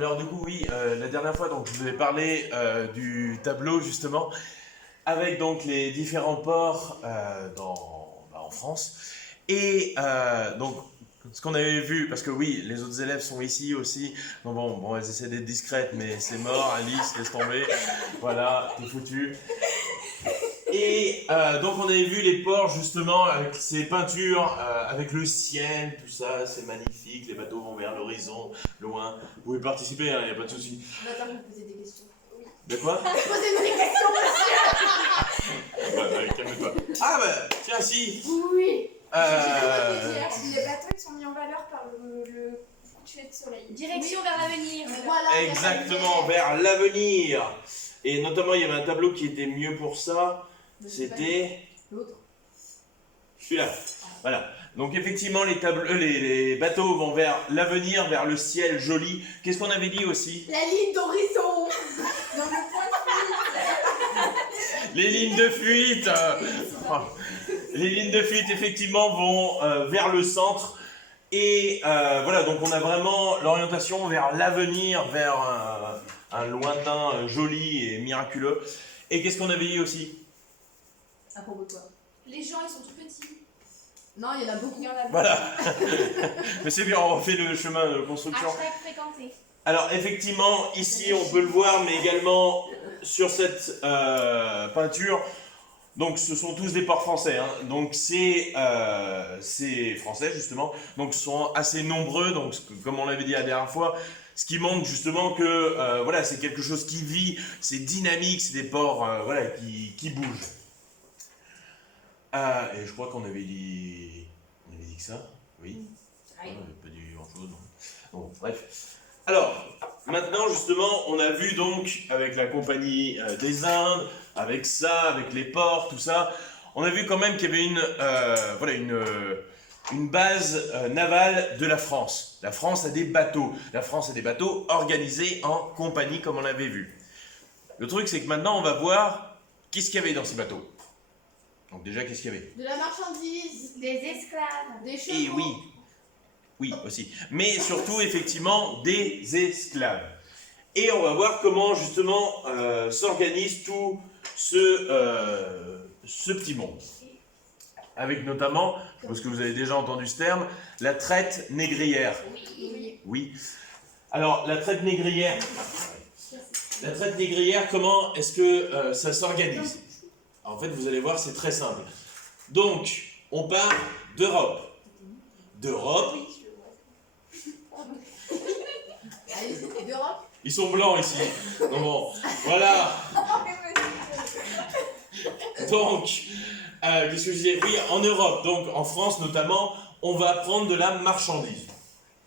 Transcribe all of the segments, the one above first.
Alors du coup oui, la dernière fois donc je vous avais parlé du tableau justement avec donc les différents ports en France et donc ce qu'on avait vu parce que oui les autres élèves sont ici aussi donc bon elles essaient d'être discrètes mais c'est mort Alice laisse tomber voilà t'es foutu. Et donc on avait vu les ports justement avec ces peintures, avec le ciel, tout ça, c'est magnifique, les bateaux vont vers l'horizon, loin. Vous pouvez participer, il n'y a pas de souci. Attends, vous posez des questions. Oui. De quoi? Posez-moi des questions, monsieur. Calme-toi. Ah bah tiens si. Oui. Les bateaux ils sont mis en valeur par le coucher de soleil. Direction vers l'avenir. Voilà. Exactement, vers l'avenir. Et notamment il y avait un tableau qui était mieux pour ça, c'était... L'autre. Celui-là. Voilà. Donc effectivement, les bateaux vont vers l'avenir, vers le ciel joli. Qu'est-ce qu'on avait dit aussi? La ligne d'horizon. Dans le point de fuite. Les lignes de fuite. Les lignes de fuite, effectivement, vont vers le centre. Et voilà, donc on a vraiment l'orientation vers l'avenir, vers un lointain joli et miraculeux. Et qu'est-ce qu'on avait dit aussi? À propos de quoi? Les gens ils sont tout petits. Non, il y en a beaucoup. Il y en a Voilà. Mais c'est bien, on refait le chemin de construction. Hashtag fréquenté. Alors effectivement, ici on peut le voir, mais également sur cette peinture, donc ce sont tous des ports français, hein. Donc c'est français justement, donc ce sont assez nombreux, donc comme on l'avait dit la dernière fois, ce qui montre justement que voilà, c'est quelque chose qui vit, c'est dynamique, c'est des ports voilà, qui bougent. Et je crois qu'on avait dit que ça, oui. Ah, On n'avait pas dit grand-chose. Bon, bref. Alors, maintenant, justement, on a vu donc, avec la compagnie des Indes, avec ça, avec les ports, tout ça, on a vu quand même qu'il y avait voilà, une base navale de la France. La France a des bateaux. La France a des bateaux organisés en compagnie, comme on avait vu. Le truc, c'est que maintenant, on va voir qu'est-ce qu'il y avait dans ces bateaux. Donc déjà, qu'est-ce qu'il y avait? de la marchandise, Des esclaves. des chevaux. Et oui, oui aussi. Mais surtout, effectivement, des esclaves. Et on va voir comment, justement, s'organise tout ce petit monde. Avec notamment, parce que vous avez déjà entendu ce terme, la traite négrière. Oui. Oui. Alors, la traite négrière, comment est-ce que ça s'organise? En fait, vous allez voir, c'est très simple. Donc, on part d'Europe. D'Europe. Allez, c'était d'Europe. Ils sont blancs ici. Donc bon, voilà. Donc, qu'est-ce que je disais? Oui, en Europe, donc en France notamment, on va prendre de la marchandise.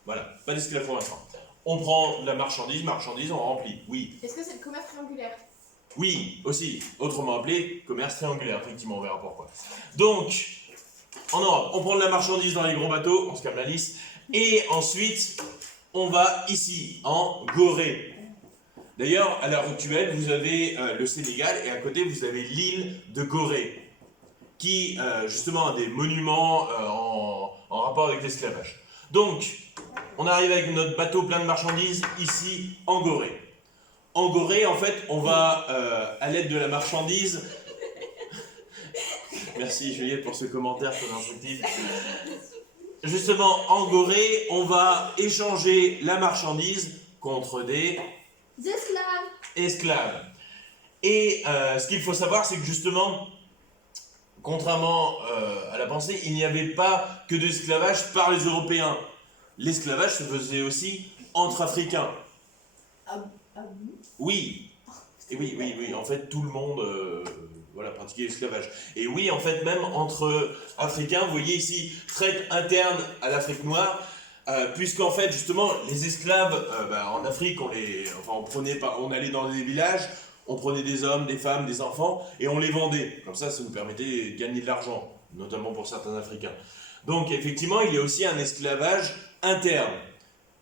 Voilà, pas d'esclavage pour l'instant. On prend de la marchandise, on remplit. Oui. Est-ce que c'est le commerce triangulaire? Oui, aussi, autrement appelé commerce triangulaire, effectivement, on verra pourquoi. Donc, en Europe, on prend de la marchandise dans les gros bateaux, on se calme la liste, et ensuite, on va ici, en Gorée. D'ailleurs, à l'heure actuelle, vous avez le Sénégal, et à côté, vous avez l'île de Gorée, qui, justement, a des monuments en rapport avec l'esclavage. Donc, on arrive avec notre bateau plein de marchandises, ici, en Gorée. En Gorée, en fait, on va, à l'aide de la marchandise... Merci Juliette pour ce commentaire très instructif. Justement, en Gorée, on va échanger la marchandise contre des esclaves. Et ce qu'il faut savoir, c'est que justement, contrairement à la pensée, il n'y avait pas que de l'esclavage par les Européens. L'esclavage se faisait aussi entre Africains. Oui, et oui, en fait, tout le monde voilà, pratiquait l'esclavage. Et oui, en fait, même entre Africains, vous voyez ici, traite interne à l'Afrique noire, puisqu'en fait, justement, les esclaves, en Afrique, on allait dans des villages, on prenait des hommes, des femmes, des enfants, et on les vendait. Comme ça nous permettait de gagner de l'argent, notamment pour certains Africains. Donc, effectivement, il y a aussi un esclavage interne.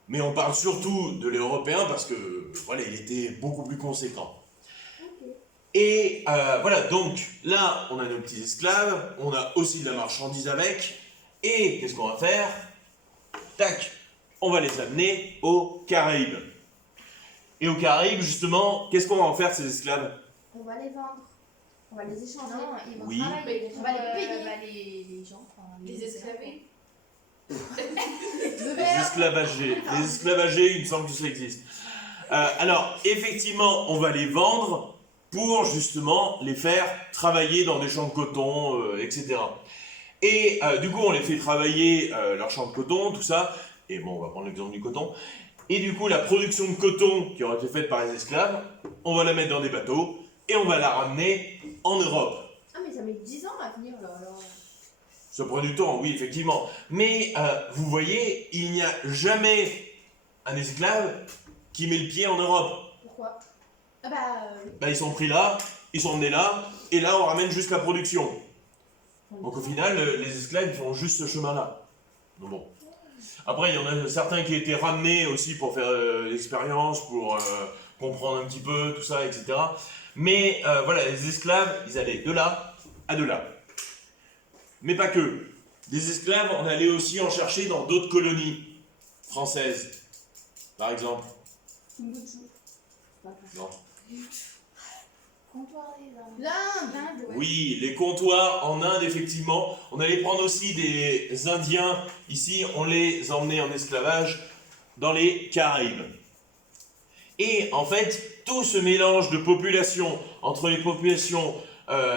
Mais on parle surtout de l'européen parce que voilà, il était beaucoup plus conséquent. Et voilà, donc là, on a nos petits esclaves, on a aussi de la marchandise avec, et qu'est-ce qu'on va faire? Tac, on va les amener aux Caraïbes. Et aux Caraïbes, justement, qu'est-ce qu'on va en faire de ces esclaves? On va les vendre. On va les échanger. Non, ils vont Oui. travailler On pour va les payer. les gens. Enfin, Les esclaver. Le Les verre. esclavagés. Les esclavagés, il me semble que ça existe. Alors, effectivement, on va les vendre pour justement les faire travailler dans des champs de coton, etc. Et du coup, on les fait travailler leurs champs de coton, tout ça. Et bon, on va prendre l'exemple du coton. Et du coup, la production de coton qui aurait été faite par les esclaves, on va la mettre dans des bateaux et on va la ramener en Europe. Ah, mais ça met 10 ans à venir là. Alors. Ça prend du temps, oui, effectivement. Mais vous voyez, il n'y a jamais un esclave qui met le pied en Europe. Pourquoi? Ah Bah, ils sont pris là, ils sont emmenés là, et là, on ramène juste la production. Donc au final, les esclaves ils font juste ce chemin-là. Donc bon. Après, il y en a certains qui étaient ramenés aussi pour faire l'expérience, pour comprendre un petit peu tout ça, etc. Mais voilà, les esclaves, ils allaient de là à de là. Mais pas que. Des esclaves, on allait aussi en chercher dans d'autres colonies françaises. Par exemple. Timbuktu. Non. Comptoir des Indes. L'Inde. L'Inde, ouais. Oui, les comptoirs en Inde, effectivement. On allait prendre aussi des Indiens. Ici, on les emmenait en esclavage dans les Caraïbes. Et en fait, tout ce mélange de populations entre les populations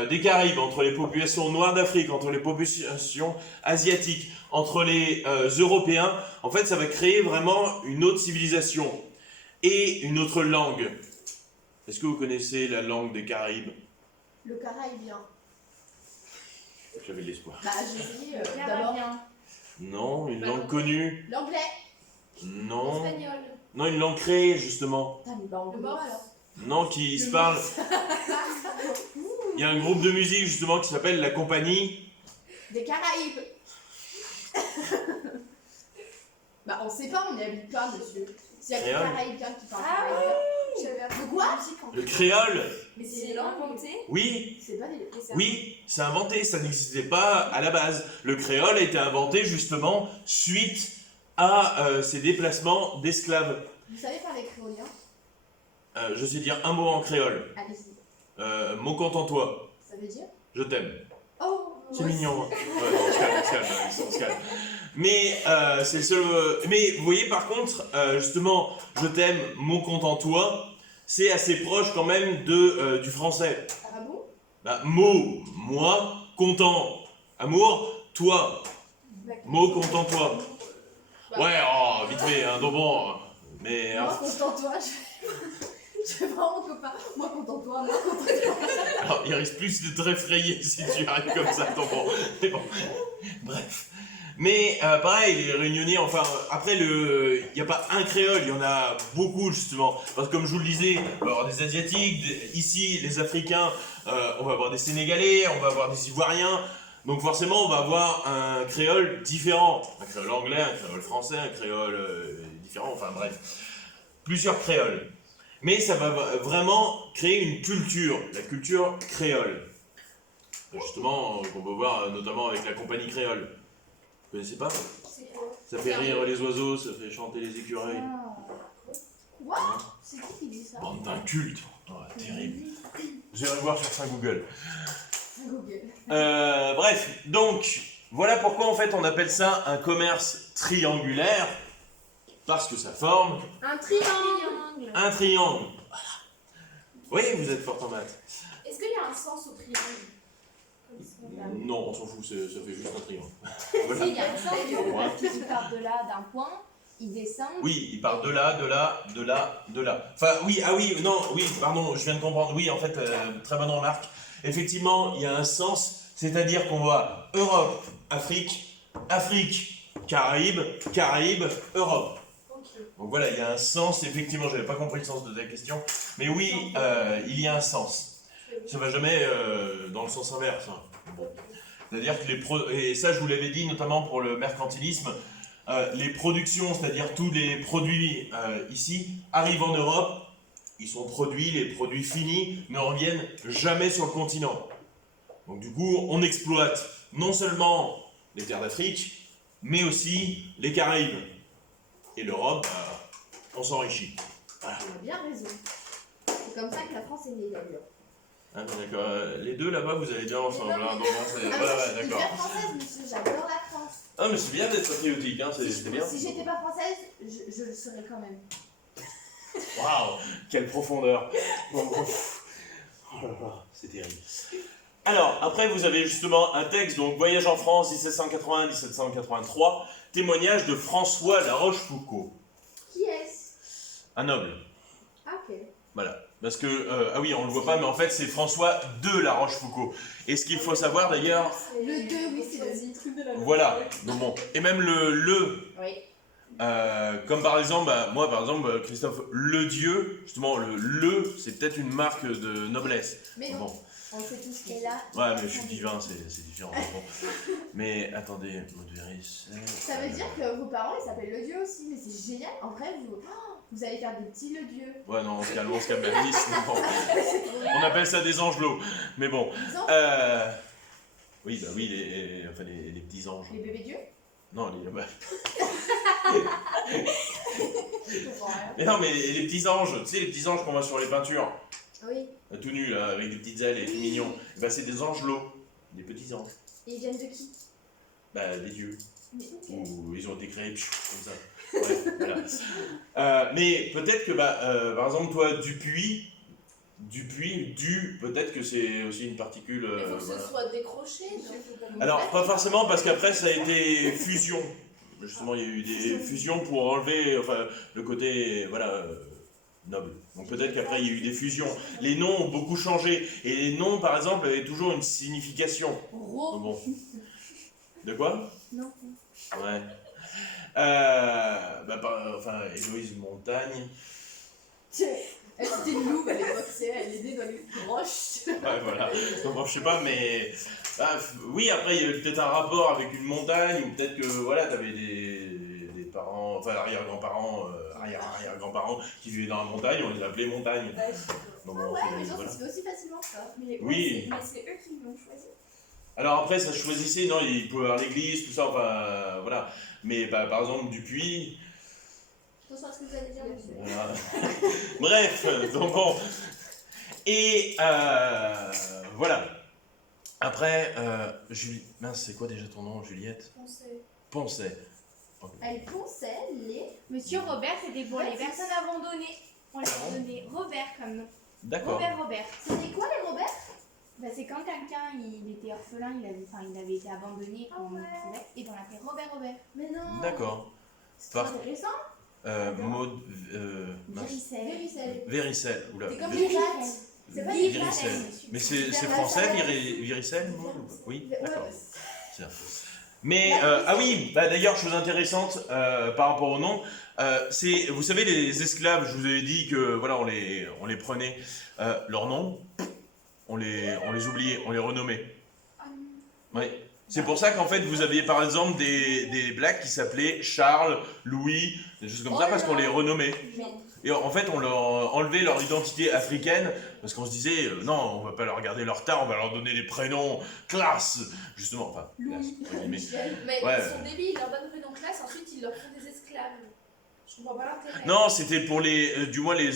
des Caraïbes, entre les populations noires d'Afrique, entre les populations asiatiques, entre les Européens, en fait, ça va créer vraiment une autre civilisation et une autre langue. Est-ce que vous connaissez la langue des Caraïbes? Le caraïbien. J'avais de l'espoir. Bah, j'ai essayé d'abord. Carabien. Non, une langue connue. L'anglais. Non. Espagnol. Non, une langue créée, justement. Putain, mais bah, on Le va morse. alors. Non, qui se parle. Il y a un groupe de musique, justement, qui s'appelle la Compagnie. Des Caraïbes. Bah, on sait pas, on n'y habite pas, monsieur. S'il y a des Créole. Caraïbiens qui parlent Ah caraïbien. J'avais appris De quoi? la musique en Le fait. créole. Mais c'est inventé. Oui, C'est pas des. oui, c'est inventé, ça n'existait pas à la base. Le créole a été inventé, justement, suite à ces déplacements d'esclaves. Vous savez parler créolien? Je sais dire un mot en créole. Allez-y. Mot contente-toi. Ça veut dire? Je t'aime. Oh! C'est moi mignon. Hein. Ouais, on se calme, on se calme. Mais c'est le seul. Mais vous voyez, par contre, justement, je t'aime, mon contente-toi, c'est assez proche quand même du français. aussi. Ah bon? Bah, mot, moi, content. Amour, toi. Mot, content-toi. Ouais, oh, vite fait, un bon. Mais. Moi, content-toi. Je vais voir mon copain. Moi, content-toi. Moi, content-toi. Alors, il risque plus de te réfrayer si tu arrives comme ça, ton bon. Mais bon, bref. Mais pareil, les réunionnais, enfin, après, il n'y a pas un créole, il y en a beaucoup, justement. Parce que comme je vous le disais, on va avoir des Asiatiques, ici, les Africains, on va avoir des Sénégalais, on va avoir des Ivoiriens. Donc forcément, on va avoir un créole différent. Un créole anglais, un créole français, un créole différent, enfin bref. Plusieurs créoles. Mais ça va vraiment créer une culture, la culture créole. Justement, qu'on peut voir notamment avec la compagnie créole. Vous connaissez pas? C'est quoi? Ça fait rire les oiseaux, ça fait chanter les écureuils. Quoi? Hein? C'est qui dit ça? Bande d'incultes. Ouais, terrible. Vous irez voir sur ça Google. Google. Bref, donc, voilà pourquoi en fait on appelle ça un commerce triangulaire. Parce que ça forme Un triangle. Triangle. un triangle. Voilà. Oui, vous êtes fort en maths. Est-ce qu'il y a un sens au triangle? Comme ça. Non, on s'en fout, ça fait juste un triangle. Si, Voilà. il y a un sens du coup, Ouais. parce qu'ils partent de là, d'un point, ils descendent. Oui, il part de là, de là, de là, de là. Enfin, oui, ah oui, non, oui, pardon, je viens de comprendre. Oui, en fait, très bonne remarque. Effectivement, il y a un sens, c'est-à-dire qu'on voit Europe, Afrique, Afrique, Caraïbes, Caraïbes, Europe. Ok. Donc voilà, il y a un sens, effectivement, j'avais pas compris le sens de ta question, mais oui, il y a un sens. Ça va jamais dans le sens inverse. Hein. Bon. C'est-à-dire que et ça je vous l'avais dit notamment pour le mercantilisme, les productions, c'est-à-dire tous les produits ici, arrivent en Europe, ils sont produits, les produits finis ne reviennent jamais sur le continent. Donc du coup, on exploite non seulement les terres d'Afrique, mais aussi les Caraïbes. Et l'Europe, on s'enrichit. On a bien raison. C'est comme ça que la France est née d'ailleurs. Ah, d'accord. Les deux là-bas, vous allez bien ensemble. Mais non, Hein, mais- donc, hein, c'est- Ah, ouais, moi, ouais, je suis d'accord. hyper française, monsieur, j'adore la France. Ah, mais c'est bien d'être patriotique, hein, c'est bien. Si j'étais pas française, je le serais quand même. Waouh, quelle profondeur. Bon, bon. Oh là là, c'est terrible. Alors, après, vous avez justement un texte, donc Voyage en France, 1780-1783, témoignage de François La Rochefoucauld, Qui est-ce? un noble. Ah, ok. Voilà. Parce que, ah oui, on le voit pas, mais en fait, c'est François de La Rochefoucauld. Et ce qu'il faut savoir d'ailleurs, Le 2, oui, c'est le truc de la voilà, donc bon, et même le Oui. comme par exemple, bah, moi par exemple, Christophe Le Dieu, justement, le, c'est peut-être une marque de noblesse. Mais non, Bon. on sait tous qu'elle est là. Ouais, mais je suis divin, c'est différent. Bon. Mais attendez, Modéris. Ça veut dire que vos parents, ils s'appellent le Dieu aussi, mais c'est génial. En vrai, vous allez faire des petits le Dieu. Ouais, non, on se calme, Alice, bon. On appelle ça des angelots. Mais bon. Des anges, Oui, bah oui, enfin, les petits anges. les bébés dieux. Non, les. Bah, Je comprends rien. mais non, mais les petits anges, tu sais, les petits anges qu'on voit sur les peintures, Oui. tout nus, là, avec des petites ailes et tout mignons. Et bah, c'est des angelots, des petits anges. Et ils viennent de qui? Bah, des dieux. Mais ok. Ou ils ont été créés comme ça. Ouais, voilà. Mais peut-être que, bah, par exemple, toi, Dupuis, peut-être que c'est aussi une particule. Il faut que voilà. ce soit décroché. Alors, pas forcément, parce qu'après, ça a été fusion. Justement, il y a eu des fusions pour enlever enfin, le côté voilà, noble. Donc peut-être qu'après, il y a eu des fusions. Les noms ont beaucoup changé. Et les noms, par exemple, avaient toujours une signification. Ro. Bon. De quoi? Non. Ouais. Enfin, Héloïse Montagne. Elle c'était une louve à l'époque, c'est elle est née dans les roches. Ouais, voilà. Donc, bon, je sais pas, mais. Bah, oui, après, il y avait peut-être un rapport avec une montagne, ou peut-être que, voilà, t'avais des parents, enfin, arrière-grands-parents, arrière-arrière-grands-parents qui vivaient dans la montagne, on les appelait montagne. Donc, bon, Ouais, c'est- mais genre, voilà. ça se fait aussi facilement ça. Mais Oui. mais c'est eux qui l'ont choisi. Alors après, ça choisissait, non, il pouvait avoir l'église, tout ça, enfin, voilà. Mais bah, par exemple, Dupuis, Attention à ce que vous allez dire, monsieur. voilà. Bref, donc bon. Et voilà. Après, mince, c'est quoi déjà ton nom, Juliette? Poncet. Ok. Elle ponçait les. Monsieur Robert, c'était pour les personnes abandonnées. On leur a donné Robert comme nom. D'accord. Robert. C'était quoi les Robert? Bah, c'est quand quelqu'un il était orphelin, il avait été abandonné quand on le trouvait, et on l'appelait Robert. Mais non. D'accord. C'est Par- intéressant. Maud. Mince. Véricelle. Véricelle. Oula. C'est comme Vé- les pattes. C'est pas les Viricelle. pattes. Mais c'est français, Viricelle Oui, Ouais, d'accord. ouais. Tiens. Mais, ah oui, bah, d'ailleurs, chose intéressante par rapport au nom, c'est, vous savez, les esclaves, je vous avais dit que, voilà, on les prenait, leur nom, on les oubliait, on les renommait. Oui. C'est pour ça qu'en fait, vous aviez par exemple des blacks qui s'appelaient Charles, Louis, des choses comme ça, parce qu'on les renommait. Et en fait, on leur enlevait leur identité africaine, parce qu'on se disait, non, on va pas leur garder leur tard, on va leur donner des prénoms classe, justement, enfin, classe, entre guillemets. Mais Ouais. ils sont débiles, ils leur donnent prénom classe, ensuite ils leur font des esclaves. Je comprends pas l'intérêt. Non, c'était pour du moins les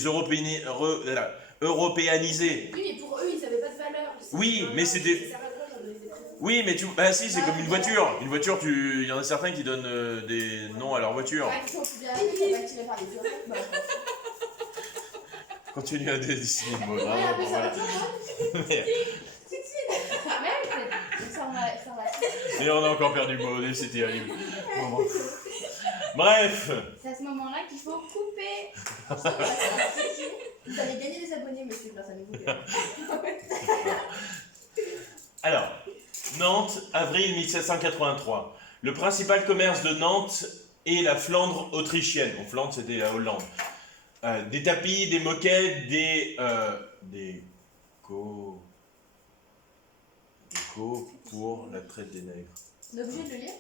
européanisés. Oui, mais pour eux, ils avaient pas de valeur. Oui, mais c'était- Ça sert à quoi de leur donner des prénoms? Oui, mais bah si, c'est comme une voiture. Une voiture, il y en a certains qui donnent des noms à leur voiture. Ouais, il faut bien ça va tirer par les oreilles. Bah, Continue à dessiner le mot. ouais, vraiment, mais ça va voilà. toujours. Merde. Même, ça va. Et on a encore perdu le mot, c'est terrible. Bon. Bref. C'est à ce moment-là qu'il faut couper. Vous allez gagner des abonnés, monsieur, grâce à nous. Alors, Nantes, avril 1783. Le principal commerce de Nantes est la Flandre autrichienne. Bon, Flandre, c'était la Hollande. Des tapis, des moquettes, des co pour la traite des nègres. On est obligé de le lire?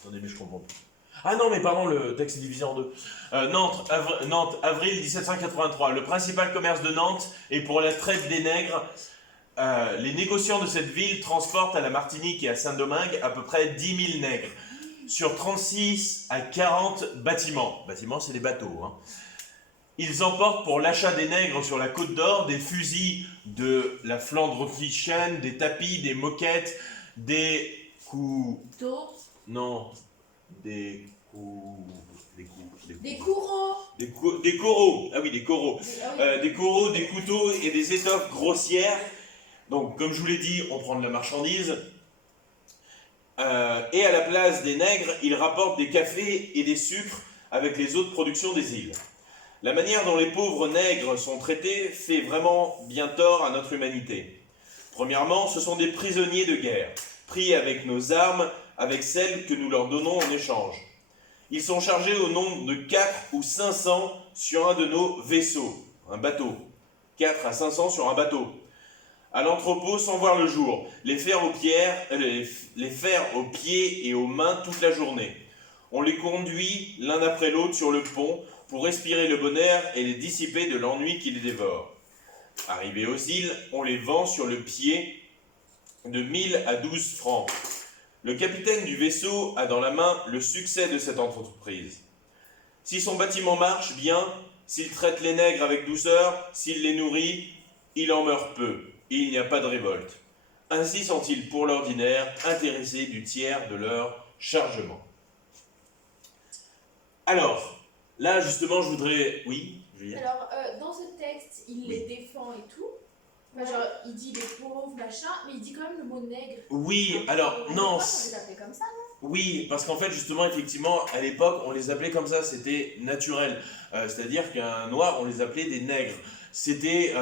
Attendez, mais je comprends plus. Ah non, mais pardon, le texte est divisé en deux. Nantes, avril 1783. Le principal commerce de Nantes est pour la traite des nègres. Les négociants de cette ville transportent à la Martinique et à Saint-Domingue à peu près 10 000 nègres sur 36 à 40 bâtiments. Bâtiments, c'est des bateaux. Hein. Ils emportent pour l'achat des nègres sur la Côte d'Or des fusils de la Flandre autrichienne, des tapis, des moquettes, des coups... Tôt. Non, des coups... Des courreaux. Des coraux, ah oui, des coraux. Ah oui. Des coraux, des couteaux et des étoffes grossières. Donc, comme je vous l'ai dit, on prend de la marchandise. Et à la place des nègres, ils rapportent des cafés et des sucres avec les autres productions des îles. La manière dont les pauvres nègres sont traités fait vraiment bien tort à notre humanité. Premièrement, ce sont des prisonniers de guerre, pris avec nos armes, avec celles que nous leur donnons en échange. Ils sont chargés au nombre de 4 ou 500 sur un de nos vaisseaux, un bateau. 4 à 500 sur un bateau. À l'entrepôt sans voir le jour, les faire aux pieds et aux mains toute la journée. On les conduit l'un après l'autre sur le pont pour respirer le bon air et les dissiper de l'ennui qui les dévore. Arrivés aux îles, on les vend sur le pied de 1000 à 12 francs. Le capitaine du vaisseau a dans la main le succès de cette entreprise. Si son bâtiment marche bien, s'il traite les nègres avec douceur, s'il les nourrit, il en meurt peu, et il n'y a pas de révolte. Ainsi sont-ils pour l'ordinaire intéressés du tiers de leur chargement. Alors, là justement je voudrais... Oui, Juliette. Alors, dans ce texte, il les défend et tout. Enfin, genre, il dit les pauvres, machin, mais il dit quand même le mot nègre. Oui, alors, À non... l'époque, on les appelait comme ça. Oui, parce qu'en fait, justement, effectivement, à l'époque, on les appelait comme ça, c'était naturel. C'est-à-dire qu'un noir, on les appelait des nègres. C'était,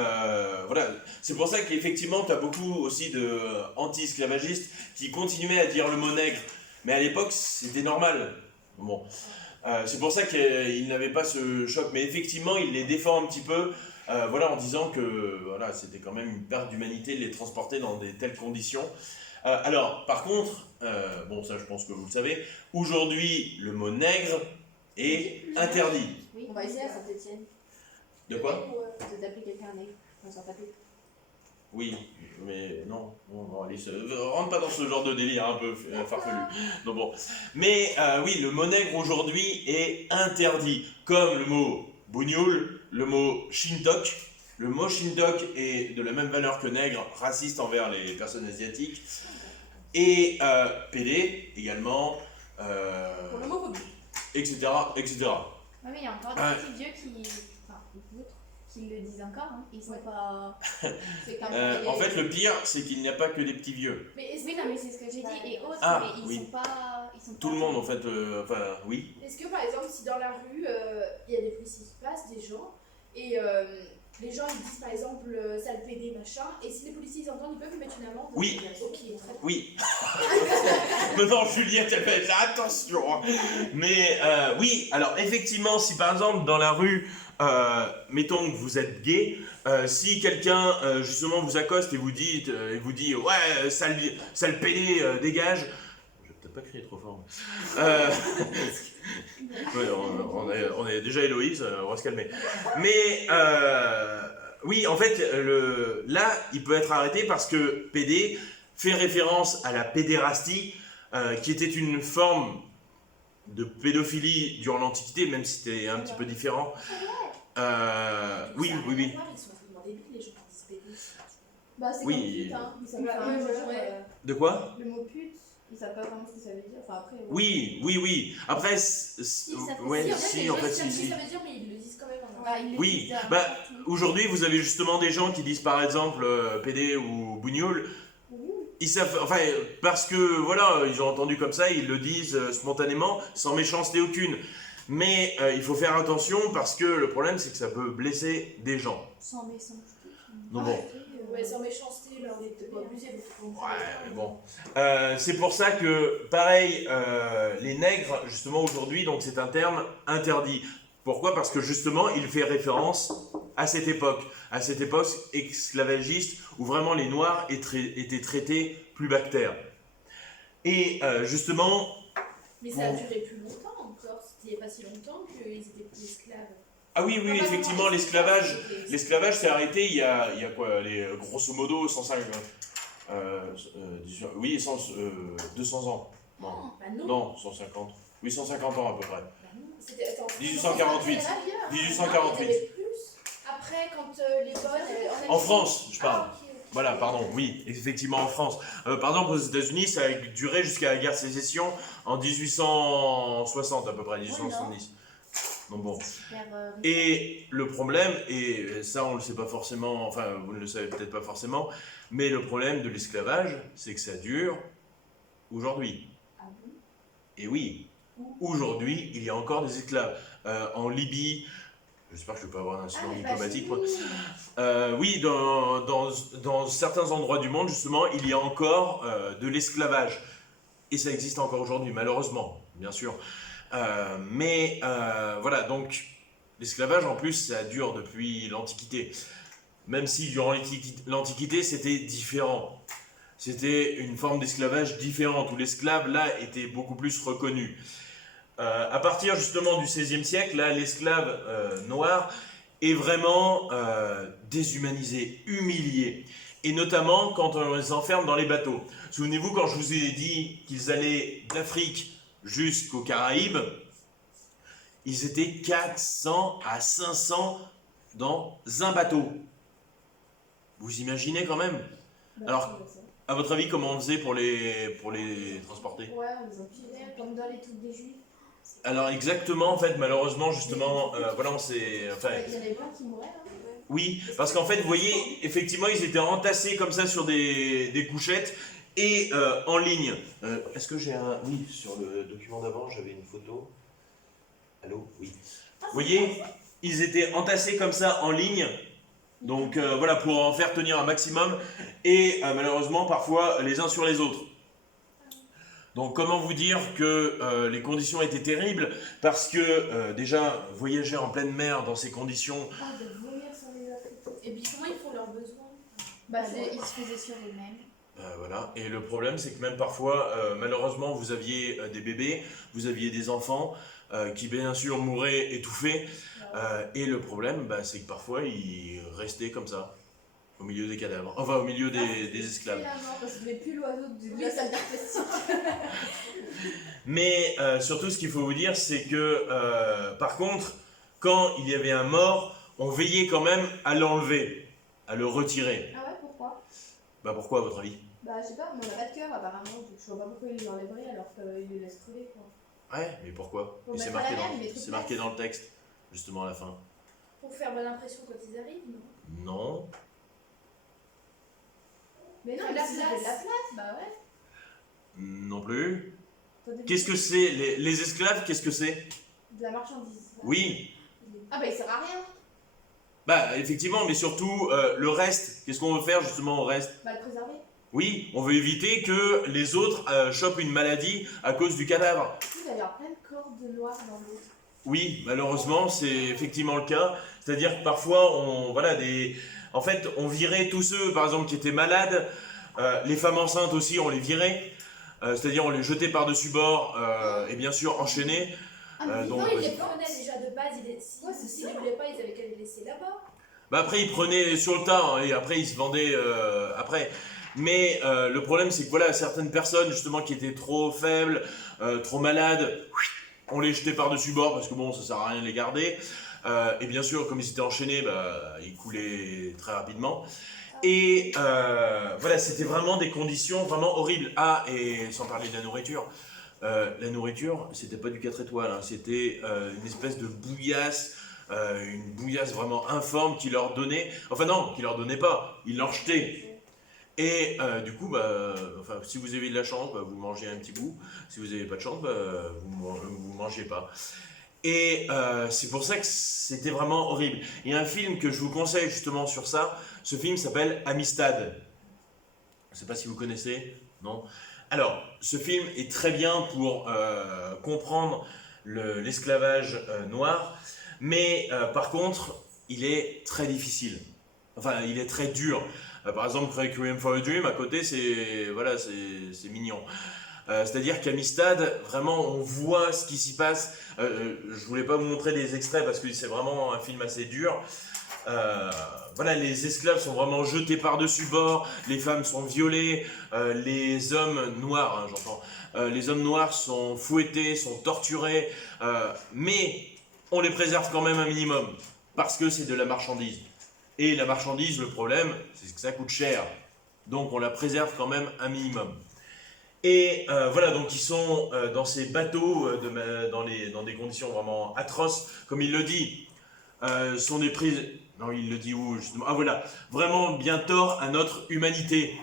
voilà, c'est pour ça qu'effectivement, tu as beaucoup aussi de anti-esclavagistes qui continuaient à dire le mot nègre. Mais à l'époque, c'était normal. Bon, c'est pour ça qu'il n'avait pas ce choc. Mais effectivement, il les défend un petit peu, voilà, en disant que voilà, c'était quand même une perte d'humanité de les transporter dans de telles conditions. Alors, par contre, bon, ça je pense que vous le savez, aujourd'hui, le mot nègre est interdit. On va essayer à Saint-Etienne De quoi? de taper quelqu'un nègre. On s'en taper. Oui, mais non, Alice, rentre pas dans ce genre de délire un peu farfelu. Donc bon. Mais oui, le mot nègre aujourd'hui est interdit, comme le mot bougnoul, le mot shintok. Le mot shintok est de la même valeur que nègre, raciste envers les personnes asiatiques. Et PD également, Pour l'homophobie. etc., etc. Oui, mais il y a encore des petits vieux qui. Enfin, d'autres qui le disent encore, hein. Ils sont pas. C'est comme En fait, le pire, c'est qu'il n'y a pas que des petits vieux. Mais est-ce Oui, que, non, mais c'est ce que j'ai dit. Et autres, Ah, mais ils oui. sont pas. Ils sont Tout pas- le monde, en fait, enfin, oui. est-ce que par exemple, si dans la rue, il y a des policiers qui passent, des gens, et les gens ils disent par exemple sale PD machin, et si les policiers ils entendent, ils peuvent lui mettre une amende? Oui. Ok, très bien. Oui. Maintenant, Juliette, elle va être là, attention. Mais oui, alors effectivement, si par exemple dans la rue, mettons que vous êtes gay, si quelqu'un justement vous accoste et vous dit ouais, sale pédé, dégage. Je vais peut-être pas crier trop fort. Ouais, on est déjà Héloïse, on va se calmer. Mais oui, en fait, là, il peut être arrêté parce que PD fait référence à la pédérastie, qui était une forme de pédophilie durant l'Antiquité, même si c'était un petit peu différent. Oui, oui, oui. Ils sont vraiment débiles, les gens qui disent PD. Bah, c'est Oui. comme pute, hein. Ils savent pas. Ouais, Genre, ouais. De quoi? le mot pute, ils savent pas vraiment ce que ça veut dire. Enfin, après. Oui, oui, oui. Après, ouais, si, en fait, si, si. Ça veut dire, mais ils le disent quand même. Hein. Ouais, ils le Oui, disent, bah, partout. aujourd'hui, vous avez justement des gens qui disent par exemple PD ou bougnoul. Ils savent, enfin, parce que voilà, ils ont entendu comme ça, ils le disent spontanément, sans méchanceté aucune. Mais il faut faire attention parce que le problème, c'est que ça peut blesser des gens. Sans méchant. Donc bon. Ouais, sans méchanceté, là, on est pas abusé. Ouais, mais bon. C'est pour ça que, pareil, les nègres, justement aujourd'hui, donc c'est un terme interdit. Pourquoi? Parce que justement, il fait référence à cette époque esclavagiste, où vraiment les Noirs étaient traités plus bactères. Et justement, Mais ça a duré plus longtemps encore. C'était il n'y a pas si longtemps qu'ils étaient plus esclaves. ah oui, oui, effectivement, l'esclavage s'est arrêté il y a quoi, grosso modo, 150, oui, 200 ans. Non, Bah non. non, 150. Oui, 150 ans à peu près. Bah non. C'était, attends, 1848. c'était ailleurs. 1848. Il y en avait plus. Après, quand les bonnes. En France, je parle. Ah, ok. Voilà, pardon, oui, effectivement en France. Par exemple, aux États-Unis, ça a duré jusqu'à la guerre de sécession en 1860 à peu près, 1870. Donc bon. Super, Et le problème, et ça on le sait pas forcément, enfin vous ne le savez peut-être pas forcément, mais le problème de l'esclavage, c'est que ça dure aujourd'hui. Ah bon? Et oui, aujourd'hui, il y a encore des esclaves. En Libye, j'espère que je ne vais pas avoir un incident diplomatique. Moi. Oui, dans certains endroits du monde, justement, il y a encore de l'esclavage. Et ça existe encore aujourd'hui, malheureusement, bien sûr. Mais voilà, donc l'esclavage, en plus, ça dure depuis l'Antiquité. Même si durant l'Antiquité, c'était différent. C'était une forme d'esclavage différente, où l'esclave, là, était beaucoup plus reconnu. À partir justement du XVIe siècle, là, l'esclave noir est vraiment déshumanisé, humilié. Et notamment quand on les enferme dans les bateaux. Souvenez-vous quand je vous ai dit qu'ils allaient d'Afrique jusqu'aux Caraïbes, ils étaient 400 à 500 dans un bateau. Vous imaginez quand même? Alors, à votre avis, comment on faisait pour les transporter? Ouais, on les empilait, comme dans les trucs des juifs. Alors exactement, en fait, malheureusement, justement, voilà, on s'est... Enfin, Il y en avait plein qui mouraient. Hein. oui, parce qu'en fait, vous voyez, effectivement, ils étaient entassés comme ça sur des couchettes et en ligne. Est-ce que j'ai un... Oui, sur le document d'avant, j'avais une photo. Allô? Oui. Vous voyez, ils étaient entassés comme ça en ligne. Donc voilà, pour en faire tenir un maximum. Et malheureusement, parfois, les uns sur les autres. Donc comment vous dire que les conditions étaient terribles? Parce que déjà, voyager en pleine mer dans ces conditions... Ah, de vomir sur les Africains. Et puis comment ils font leurs besoins? Bah, ils se faisaient sur eux-mêmes. Voilà. Et le problème, c'est que même parfois, malheureusement, vous aviez des bébés, vous aviez des enfants qui bien sûr mouraient étouffés. Et le problème, bah, c'est que parfois, ils restaient comme ça, au milieu des cadavres, enfin au milieu des esclaves. Parce que je n'ai plus l'oiseau de la salle d'artistique. Mais surtout, ce qu'il faut vous dire, c'est que par contre, quand il y avait un mort, on veillait quand même à l'enlever, à le retirer. Ah ouais, pourquoi? Bah pourquoi, à votre avis? Bah, je sais pas, mais on n'a pas de cœur apparemment, donc je vois pas pourquoi ils l'enlèveraient alors qu'ils les laissent crever quoi. Ouais, mais pourquoi? Pour Et c'est mettre à marqué, la mer, ils mettent c'est toute marqué place. dans le texte, justement à la fin. Pour faire bonne impression quand ils arrivent, non? Non. Mais non, De mais la si ça fait de la place. place, bah ouais. Non plus. T'as des- Qu'est-ce que c'est les esclaves, qu'est-ce que c'est? De la marchandise. Oui. Ah bah il sert à rien. Bah effectivement, mais surtout le reste. Qu'est-ce qu'on veut faire justement au reste? Bah le préserver. Oui, on veut éviter que les autres chopent une maladie à cause du cadavre. Du coup, il va y avoir plein de corps de noirs dans l'eau. Oui, malheureusement, c'est effectivement le cas. C'est-à-dire que parfois, en fait, on virait tous ceux, par exemple, qui étaient malades. Les femmes enceintes aussi, on les virait. C'est-à-dire, on les jetait par-dessus bord et bien sûr enchaînés. Ah mais donc, Non, ils ouais. les prenaient déjà de base, Ouais, c'est s'ils ça. ne voulaient pas, ils avaient qu'à les laisser là-bas. Bah après, ils prenaient sur le tas hein, et après, ils se vendaient après. Mais le problème, c'est que voilà, certaines personnes justement qui étaient trop faibles, trop malades, on les jetait par-dessus bord parce que bon, ça sert à rien de les garder. Et bien sûr, comme ils étaient enchaînés, bah, ils coulaient très rapidement. Et voilà, c'était vraiment des conditions vraiment horribles. Ah, et sans parler de la nourriture. La nourriture, c'était pas du 4 étoiles, hein, c'était une espèce de bouillasse, une bouillasse vraiment informe qui leur donnait. Enfin non, qui leur donnait pas, ils leur jetaient. Et du coup, bah, enfin, si vous avez de la chance, bah, vous mangez un petit bout. Si vous n'avez pas de chance, bah, vous mangez pas. Et c'est pour ça que c'était vraiment horrible. Il y a un film que je vous conseille justement sur ça. Ce film s'appelle Amistad. Je ne sais pas si vous connaissez, non? Alors, ce film est très bien pour comprendre l'esclavage noir, mais par contre, il est très difficile. Enfin, il est très dur. Par exemple, Requiem for a Dream, à côté, c'est mignon. C'est-à-dire qu'Amistad, vraiment, on voit ce qui s'y passe. Je voulais pas vous montrer des extraits parce que c'est vraiment un film assez dur. voilà, les esclaves sont vraiment jetés par-dessus bord, les femmes sont violées, les hommes noirs, hein, j'entends, les hommes noirs sont fouettés, sont torturés, mais on les préserve quand même un minimum, parce que c'est de la marchandise. Et la marchandise, le problème, c'est que ça coûte cher. Donc on la préserve quand même un minimum. Et voilà, donc ils sont dans ces bateaux, dans des conditions vraiment atroces, comme il le dit, sont des prises... Non, il le dit où justement? Ah voilà, vraiment bien tort à notre humanité.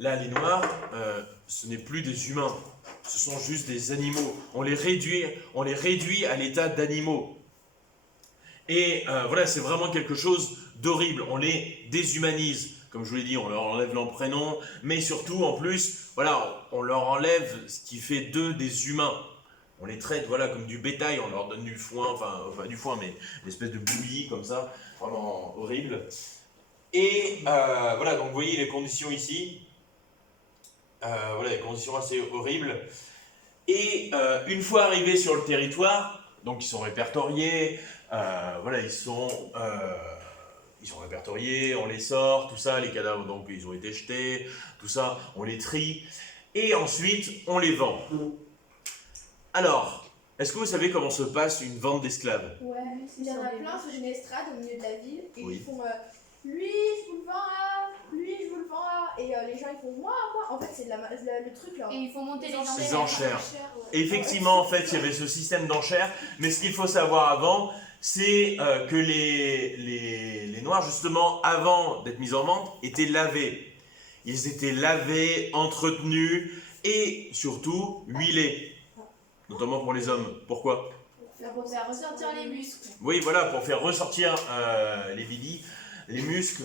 Là, les Noirs, ce n'est plus des humains, ce sont juste des animaux. On les réduit à l'état d'animaux. Et voilà, c'est vraiment quelque chose d'horrible. On les déshumanise. Comme je vous l'ai dit, on leur enlève leur prénom, mais surtout, en plus, voilà, on leur enlève ce qui fait d'eux des humains. On les traite, voilà, comme du bétail, on leur donne du foin, enfin, pas du foin, mais une espèce de bouillie, comme ça, vraiment horrible. Et voilà, donc vous voyez les conditions ici, voilà, des conditions assez horribles. Et une fois arrivés sur le territoire, donc ils sont répertoriés, voilà, ils sont répertoriés, on les sort, tout ça, les cadavres, donc ils ont été jetés, tout ça, on les trie, et ensuite on les vend. Alors, est-ce que vous savez comment se passe une vente d'esclaves? Ouais, il y en a plein sur une estrade au milieu de la ville et Oui. ils font lui je vous le vends là, lui je vous le vends là et les gens ils font moi. En fait c'est le truc là. Et il faut monter les Les enchères. enchères. Ouais. Et effectivement, en fait, il y avait ce système d'enchères, mais ce qu'il faut savoir avant, c'est que les Noirs, justement, avant d'être mis en vente, étaient lavés. Ils étaient lavés, entretenus et surtout huilés. Notamment pour les hommes. Pourquoi? Pour faire ressortir les muscles. Oui, voilà, pour faire ressortir les bidis, les muscles.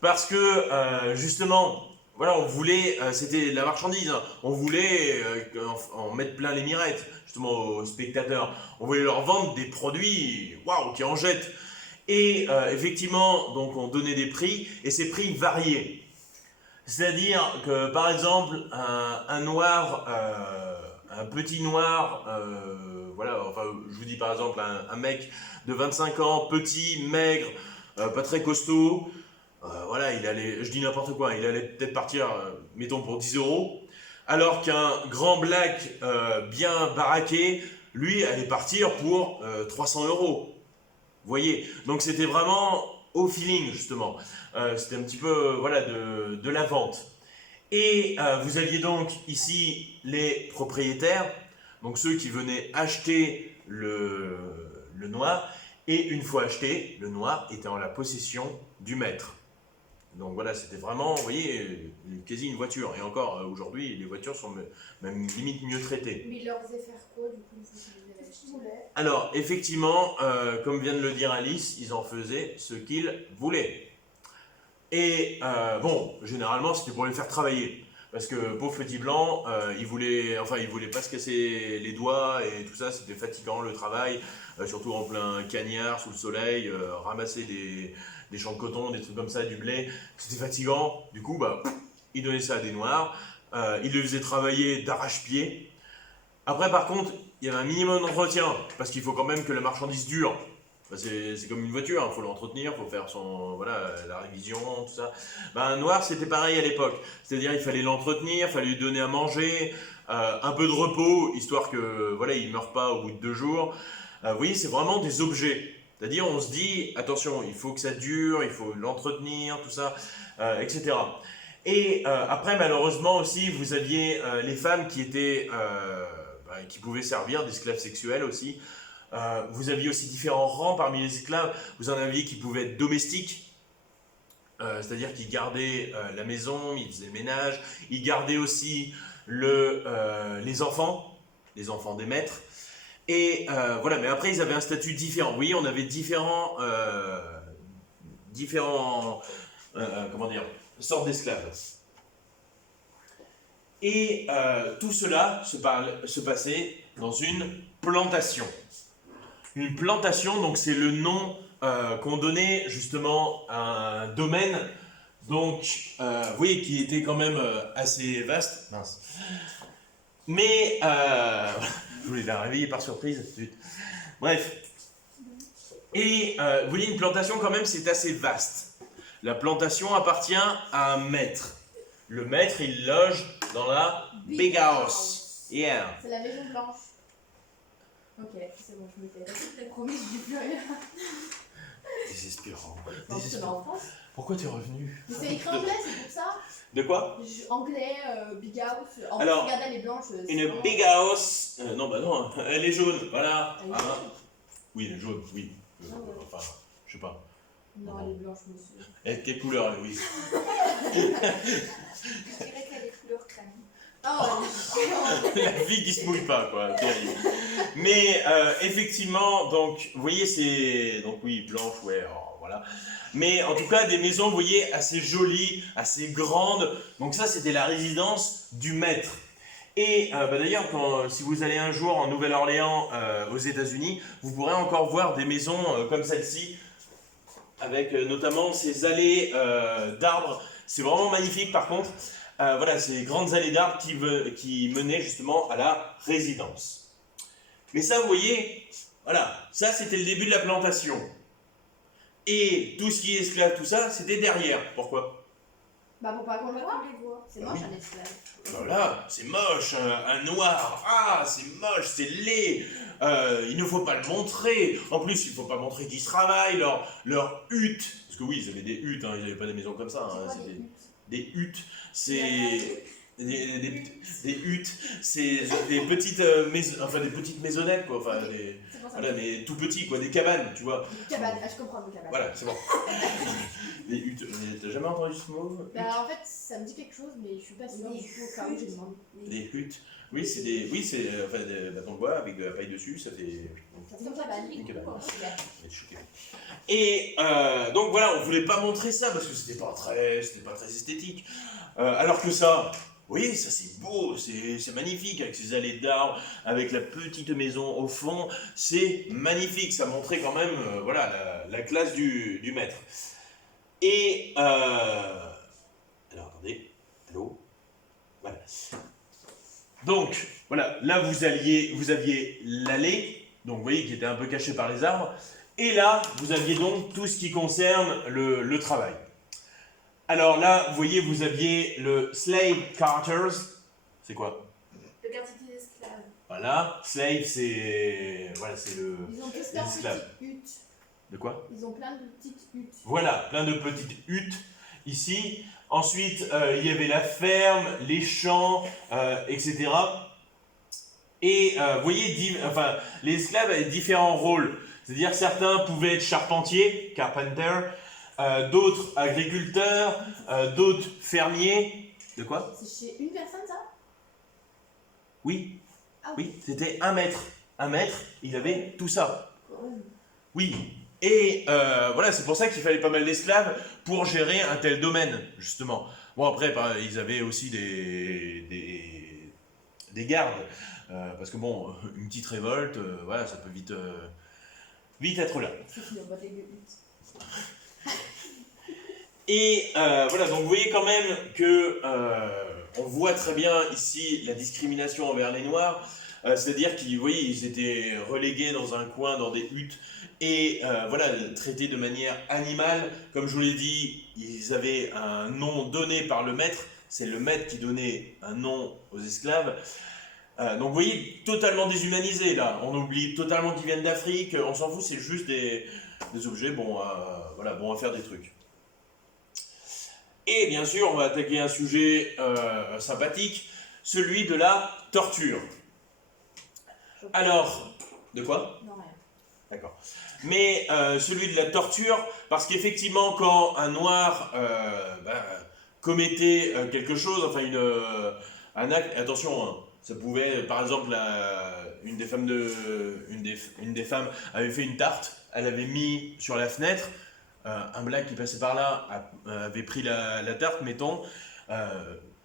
Parce que, justement, voilà, on voulait, c'était la marchandise, hein. On voulait en mettre plein les mirettes, justement, aux spectateurs. On voulait leur vendre des produits, waouh, qui en jettent. Et effectivement, donc on donnait des prix, et ces prix variaient. C'est-à-dire que, par exemple, un noir, un petit noir, voilà, enfin, je vous dis par exemple, un mec de 25 ans, petit, maigre, pas très costaud, voilà, il allait, je dis n'importe quoi, il allait peut-être partir, mettons, pour 10 €, alors qu'un grand black bien baraqué, lui, allait partir pour 300 €. Vous voyez? Donc c'était vraiment au feeling, justement. C'était un petit peu, voilà, de la vente. Et vous aviez donc ici les propriétaires, donc ceux qui venaient acheter le noir, et une fois acheté, le noir était en la possession du maître. Donc voilà, c'était vraiment, vous voyez, quasi une voiture. Et encore, aujourd'hui, les voitures sont même limite mieux traitées. Mais il leur faisait faire quoi du coup une fois qu'ils les avaient achetés? Alors, effectivement, comme vient de le dire Alice, ils en faisaient ce qu'ils voulaient. Et bon, généralement, c'était pour les faire travailler. Parce que pauvre petit blanc, il voulait pas se casser les doigts et tout ça, c'était fatigant le travail, surtout en plein cagnard, sous le soleil, ramasser des champs de coton, des trucs comme ça, du blé, c'était fatigant. Du coup, bah, il donnait ça à des noirs, il les faisait travailler d'arrache-pied. Après, par contre, il y avait un minimum d'entretien, parce qu'il faut quand même que la marchandise dure. Bah, c'est comme une voiture, il faut l'entretenir, il faut faire voilà, la révision, tout ça. Bah, un noir, c'était pareil à l'époque. C'est-à-dire il fallait l'entretenir, il fallait lui donner à manger, un peu de repos, histoire que voilà, il ne meure pas au bout de 2 jours. Vous voyez, c'est vraiment des objets. C'est-à-dire on se dit, attention, il faut que ça dure, il faut l'entretenir, tout ça, etc. Et après, malheureusement aussi, vous aviez les femmes qui étaient, qui pouvaient servir d'esclaves sexuels aussi. Vous aviez aussi différents rangs parmi les esclaves. Vous en aviez qui pouvaient être domestiques, c'est-à-dire qu'ils gardaient la maison, ils faisaient le ménage, ils gardaient aussi les enfants des maîtres. Et voilà, mais après ils avaient un statut différent. Oui, on avait différents comment dire, sortes d'esclaves. Et tout cela se passait dans une plantation. Une plantation, donc c'est le nom qu'on donnait justement à un domaine, donc vous voyez, qui était quand même assez vaste. Mince. Mais je voulais la réveiller par surprise. Bref. Et vous voyez, une plantation quand même, c'est assez vaste. La plantation appartient à un maître. Le maître, il loge dans la big house. Yeah. C'est la maison blanche. Ok, c'est bon, je me tais. T'as promis, je dis plus rien. Désespérant. Non, c'est en France. Pourquoi t'es revenu? Mais c'est écrit anglais, c'est pour ça. De quoi? Anglais, big house. En Alors, plus, regarde, elle est blanche. c'est Une vraiment- big house. Non, bah non, elle est jaune, voilà. Elle est Hein. jaune. Oui, elle est jaune, oui. Ah ouais. Enfin, je sais pas. Non, elle est blanche, monsieur. Et quelle couleur, elle, oui? Je dirais qu'elle est couleur crème. Oh, La vie qui se mouille pas, quoi, terrible. Mais effectivement, donc, vous voyez, c'est. Donc, oui, blanche, ouais, voilà. Mais en tout cas, des maisons, vous voyez, assez jolies, assez grandes. Donc, ça, c'était la résidence du maître. Et d'ailleurs, si vous allez un jour en Nouvelle-Orléans, aux États-Unis, vous pourrez encore voir des maisons comme celle-ci, avec notamment ces allées d'arbres. C'est vraiment magnifique, par contre. Voilà, ces grandes allées d'arbres qui menaient justement à la résidence. Mais ça, vous voyez, voilà, ça c'était le début de la plantation. Et tout ce qui est esclave, tout ça, c'était derrière. Pourquoi? bah, pour pas qu'on le voit. On les voit. C'est Bah moche, oui. un esclave. Voilà, c'est moche, un noir, ah, c'est moche, c'est laid, il ne faut pas le montrer. En plus, il ne faut pas montrer qu'ils travaillent, leur hutte. Parce que oui, ils avaient des huttes, hein, ils n'avaient pas des maisons comme ça. C'est Hein, quoi, c'était- les huttes des huttes, Il y a c'est. Des huttes, c'est des petites, enfin, des petites maisonnettes, quoi. Enfin, C'est pour ça. voilà, mais tout petits, quoi, des cabanes, tu vois. Des cabanes, ah, je comprends, des cabanes. Voilà, c'est bon. Des huttes, mais t'as jamais entendu ce mot? Bah, en fait, ça me dit quelque chose, mais je suis pas sûre. Des Du coup, au cas où, j'ai demandé. Des huttes. Oui, c'est des, enfin, des bâtons de bois avec de la paille dessus, ça fait. Ça fait une cabane. Une cabane. Ok. Et donc voilà, on voulait pas montrer ça parce que c'était pas très esthétique. Alors que ça, oui, ça c'est beau, c'est magnifique avec ces allées d'arbres, avec la petite maison au fond, c'est magnifique. Ça montrait quand même, voilà, la classe du maître. Et alors attendez, allô, voilà. Donc voilà, là vous aviez l'allée, donc vous voyez qui était un peu cachée par les arbres. Et là, vous aviez donc tout ce qui concerne le travail. Alors là, vous voyez, vous aviez le slave quarters. C'est quoi? Le quartier des esclaves. Voilà, slave, c'est. Voilà, c'est le. Ils ont tous Les leurs esclaves. petites huttes. De quoi? Ils ont plein de petites huttes. Voilà, plein de petites huttes ici. Ensuite, il y avait la ferme, les champs, etc. Et vous voyez, enfin, les esclaves avaient différents rôles. C'est-à-dire certains pouvaient être charpentiers, carpenter, d'autres agriculteurs, d'autres fermiers. De quoi? C'est chez une personne, ça? Oui, Ah oui, c'était un maître. Un maître, il avait tout ça. Ouais. Oui. Et voilà, c'est pour ça qu'il fallait pas mal d'esclaves pour gérer un tel domaine, justement. Bon, après, ils avaient aussi des gardes. Parce que bon, une petite révolte, voilà, ça peut vite être là. C'est fini, on va des huttes. Et voilà, donc vous voyez quand même que on voit très bien ici la discrimination envers les Noirs, c'est-à-dire qu'ils, vous voyez, ils étaient relégués dans un coin, dans des huttes, et voilà, traités de manière animale. Comme je vous l'ai dit, ils avaient un nom donné par le maître, c'est le maître qui donnait un nom aux esclaves. Donc vous voyez, totalement déshumanisés là, on oublie totalement qu'ils viennent d'Afrique, on s'en fout, c'est juste des objets bons à faire des trucs. Et bien sûr, on va attaquer un sujet sympathique, celui de la torture. Alors, de quoi? Non, rien. D'accord. Mais celui de la torture, parce qu'effectivement, quand un noir commettait quelque chose, enfin un acte, attention, hein, ça pouvait, par exemple, une des femmes avait fait une tarte, elle avait mis sur la fenêtre, un black qui passait par là avait pris la tarte, mettons,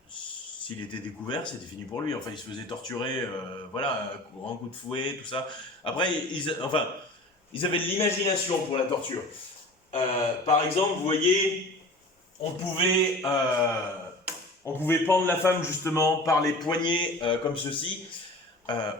s'il était découvert, c'était fini pour lui. Enfin, il se faisait torturer, voilà, grand coup de fouet, tout ça. Après, ils avaient de l'imagination pour la torture. Par exemple, vous voyez, on pouvait pendre la femme justement par les poignets comme ceci.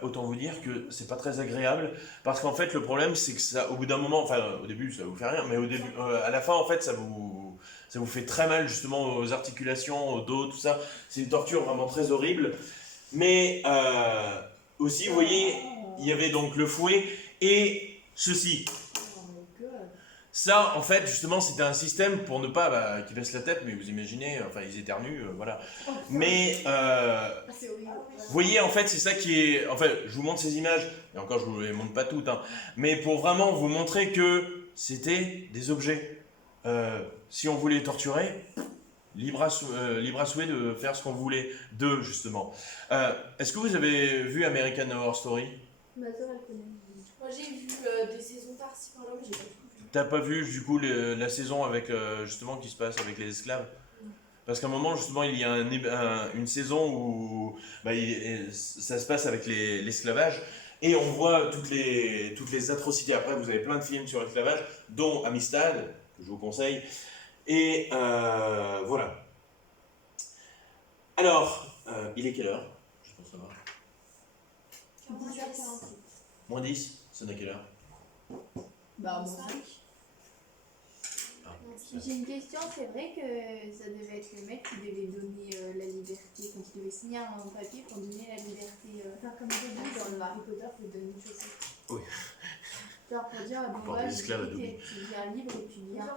autant vous dire que c'est pas très agréable parce qu'en fait le problème c'est que ça, au bout d'un moment, enfin au début ça vous fait rien, mais au début, à la fin en fait ça vous fait très mal justement aux articulations, au dos, tout ça. C'est une torture vraiment très horrible. Mais aussi, vous voyez, il y avait donc le fouet et ceci. Oh my god. Ça, en fait, justement, c'était un système pour ne pas qu'ils baissent la tête, mais vous imaginez, enfin, ils éternuent, voilà. Mais, C'est horrible. vous voyez, en fait, c'est ça qui est... En fait, je vous montre ces images, et encore, je ne vous les montre pas toutes, hein, mais pour vraiment vous montrer que c'était des objets. Si on voulait les torturer, libre à souhait de faire ce qu'on voulait d'eux, justement. Est-ce que vous avez vu American Horror Story? Ma soeur, elle connaît. Moi j'ai vu des saisons par-ci par-là, mais j'ai pas tout vu. T'as pas vu du coup la saison avec justement qui se passe avec les esclaves? Parce qu'à un moment justement il y a une saison où ça se passe avec l'esclavage et on voit toutes les atrocités. Après vous avez plein de films sur l'esclavage, dont Amistad, que je vous conseille. Et voilà. Alors, il est quelle heure? Je pense savoir. 18h48. Moins 10, c'est à quelle heure? Bah, moi, Ça. J'ai une question, c'est vrai que ça devait être le mec qui devait donner la liberté, quand il devait signer un papier pour donner la liberté. Enfin, comme j'ai dit, Dans le Harry Potter, faut donner une chaussette. Genre pour dire, bon, Pour voilà, des esclaves à tu Dobby. deviens libre et tu deviens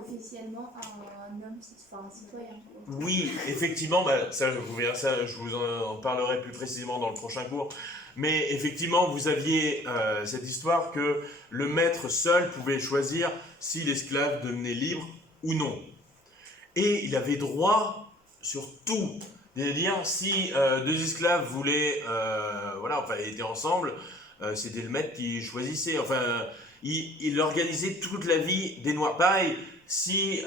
officiellement un homme, enfin un citoyen. Quoi. Oui, effectivement, ça, vous verrez ça, je vous en parlerai plus précisément dans le prochain cours. Mais effectivement, vous aviez cette histoire que le maître seul pouvait choisir si l'esclave devenait libre ou non. Et il avait droit sur tout. C'est-à-dire, si deux esclaves voulaient, étaient ensemble, c'était le maître qui choisissait. Enfin, il organisait toute la vie des Noirs. Pareil, si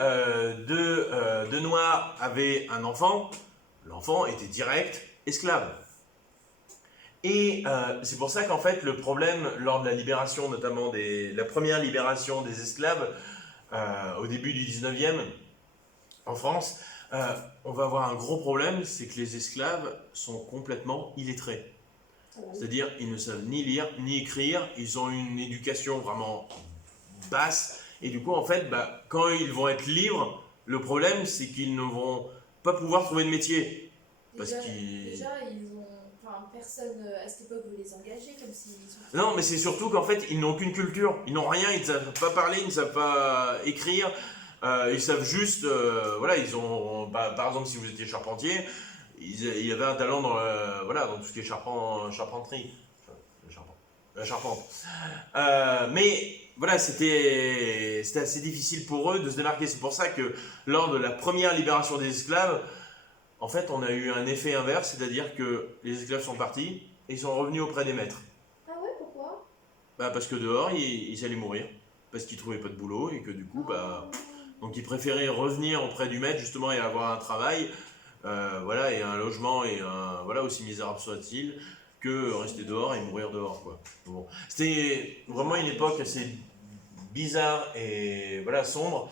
deux Noirs avaient un enfant, l'enfant était direct esclave. Et c'est pour ça qu'en fait, le problème lors de la libération, notamment la première libération des esclaves, au début du 19e, en France, on va avoir un gros problème, c'est que les esclaves sont complètement illettrés. C'est-à-dire, ils ne savent ni lire, ni écrire, ils ont une éducation vraiment basse, et du coup, en fait, quand ils vont être libres, le problème, c'est qu'ils ne vont pas pouvoir trouver de métier. Parce qu'ils... Déjà, personne à cette époque veut les engager comme s'ils sont... Non, mais c'est surtout qu'en fait, ils n'ont aucune culture. Ils n'ont rien, ils ne savent pas parler, ils ne savent pas écrire. Ils savent juste... ils ont... par exemple, si vous étiez charpentier, il y avait un talent dans tout ce qui est charpenterie. La charpente. Mais voilà, c'était assez difficile pour eux de se démarquer. C'est pour ça que lors de la première libération des esclaves, en fait, on a eu un effet inverse, c'est-à-dire que les esclaves sont partis et ils sont revenus auprès des maîtres. Ah ouais, pourquoi? Parce que dehors, ils allaient mourir, parce qu'ils trouvaient pas de boulot et que du coup, donc ils préféraient revenir auprès du maître justement et avoir un travail, et un logement et aussi misérable soit-il, que rester dehors et mourir dehors, quoi. Bon. C'était vraiment une époque assez bizarre et sombre.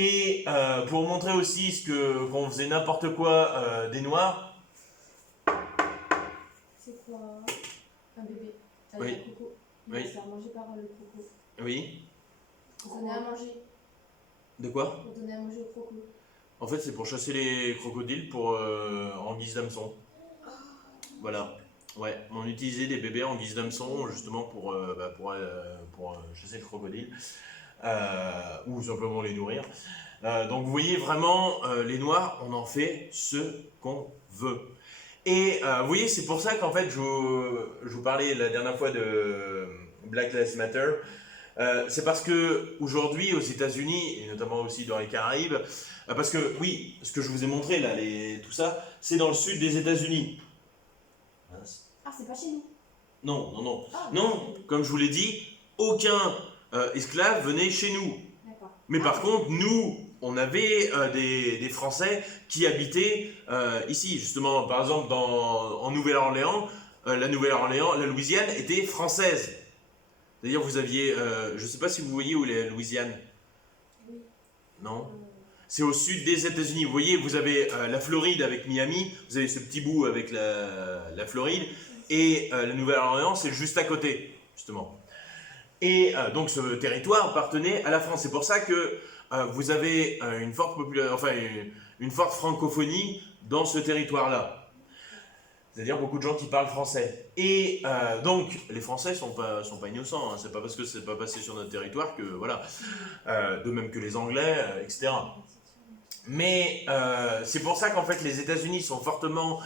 Et pour montrer aussi qu'on faisait n'importe quoi des Noirs. C'est quoi? Un bébé. Oui. Un coco. Oui. C'est mangé par le croco. Oui. Pour donner à manger. De quoi? Pour donner à manger au croco. En fait, c'est pour chasser les crocodiles en guise d'hameçon. Voilà. Ouais, on utilisait des bébés en guise d'hameçon justement pour chasser le crocodile. Ou simplement les nourrir. Donc vous voyez vraiment, les Noirs, on en fait ce qu'on veut. Et vous voyez, c'est pour ça qu'en fait, je vous parlais la dernière fois de Black Lives Matter. C'est parce que aujourd'hui aux États-Unis, et notamment aussi dans les Caraïbes, parce que oui, ce que je vous ai montré là, tout ça, c'est dans le sud des États-Unis. Ah, c'est pas chez nous. Non. Ah, Non, comme je vous l'ai dit, aucun esclave venait chez nous. D'accord. Mais par contre, nous, on avait des Français qui habitaient ici. Justement, par exemple, en Nouvelle-Orléans, la Louisiane était française. D'ailleurs, vous aviez... je ne sais pas si vous voyez où est la Louisiane. Oui. Non. C'est au sud des États-Unis. Vous voyez, vous avez la Floride avec Miami. Vous avez ce petit bout avec la Floride. et la Nouvelle-Orléans, c'est juste à côté, justement. Et donc ce territoire appartenait à la France. C'est pour ça que vous avez une forte une forte francophonie dans ce territoire-là. C'est-à-dire beaucoup de gens qui parlent français. Et donc, les Français sont pas innocents. Hein. C'est pas parce que c'est pas passé sur notre territoire que, voilà. De même que les Anglais, etc. Mais c'est pour ça qu'en fait, les États-Unis sont fortement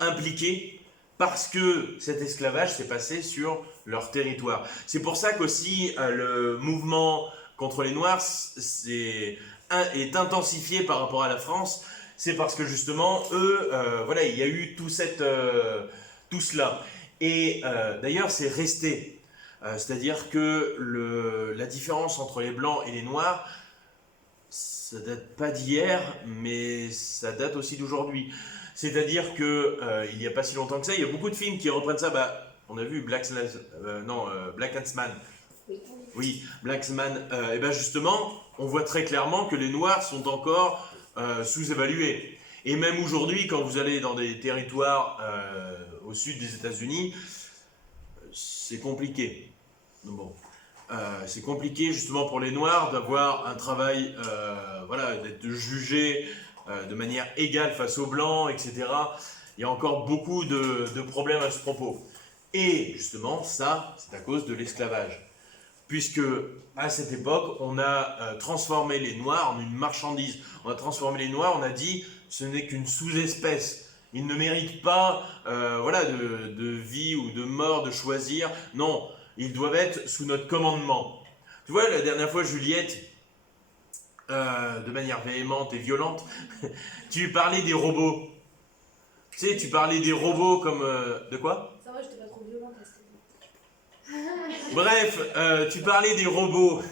impliqués parce que cet esclavage s'est passé sur leur territoire. C'est pour ça qu'aussi le mouvement contre les Noirs est intensifié par rapport à la France. C'est parce que justement, eux, voilà, il y a eu tout cela. Et d'ailleurs, c'est resté. C'est-à-dire que la différence entre les Blancs et les Noirs, ça date pas d'hier, mais ça date aussi d'aujourd'hui. C'est-à-dire que il n'y a pas si longtemps que ça, il y a beaucoup de films qui reprennent ça. On a vu Black Klansman. Oui, Black Klansman. Et bien justement, on voit très clairement que les Noirs sont encore sous-évalués. Et même aujourd'hui, quand vous allez dans des territoires au sud des États-Unis, c'est compliqué. Bon. C'est compliqué justement pour les Noirs d'avoir un travail, voilà, d'être jugés de manière égale face aux Blancs, etc. Il y a encore beaucoup de problèmes à ce propos. Et justement, ça, c'est à cause de l'esclavage. Puisque à cette époque, on a transformé les Noirs en une marchandise. On a transformé les Noirs, on a dit, ce n'est qu'une sous-espèce. Ils ne méritent pas voilà, de vie ou de mort, de choisir. Non, ils doivent être sous notre commandement. Tu vois, la dernière fois, Juliette, de manière véhémente et violente, tu parlais des robots. Tu sais, tu parlais des robots comme... de quoi ? Ça va, j'étais pas trop violente à cette époque. Bref, tu parlais des robots.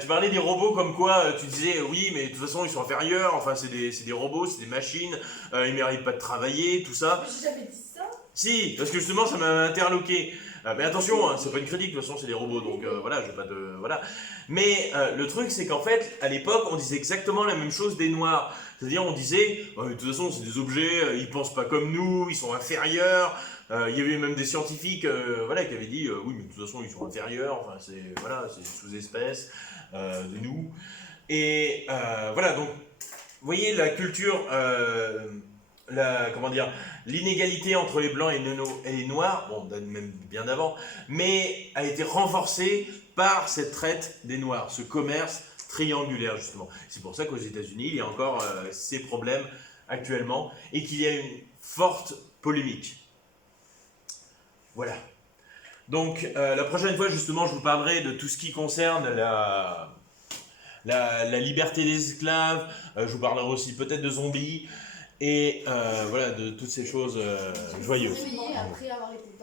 Tu parlais des robots comme quoi tu disais oui, mais de toute façon ils sont inférieurs, enfin c'est des robots, c'est des machines, ils méritent pas de travailler, tout ça. Mais j'ai jamais dit ça. Si, parce que justement ça m'a interloqué. Mais attention, hein, c'est pas une critique, de toute façon c'est des robots, donc voilà, je vais pas de... Voilà. Mais le truc c'est qu'en fait, à l'époque, on disait exactement la même chose des Noirs. C'est-à-dire on disait, de toute façon c'est des objets, ils pensent pas comme nous, ils sont inférieurs. Il y avait même des scientifiques voilà, qui avaient dit, oui mais de toute façon ils sont inférieurs, enfin c'est voilà, c'est une sous-espèce de nous. Et voilà, donc vous voyez la culture... comment dire, l'inégalité entre les blancs et les noirs, bon, même bien avant, mais a été renforcée par cette traite des noirs, ce commerce triangulaire justement. C'est pour ça qu'aux États-Unis, il y a encore ces problèmes actuellement et qu'il y a une forte polémique. Voilà. Donc la prochaine fois justement, je vous parlerai de tout ce qui concerne la liberté des esclaves. Je vous parlerai aussi peut-être de zombies. Et voilà, de toutes ces choses joyeuses. Après avoir été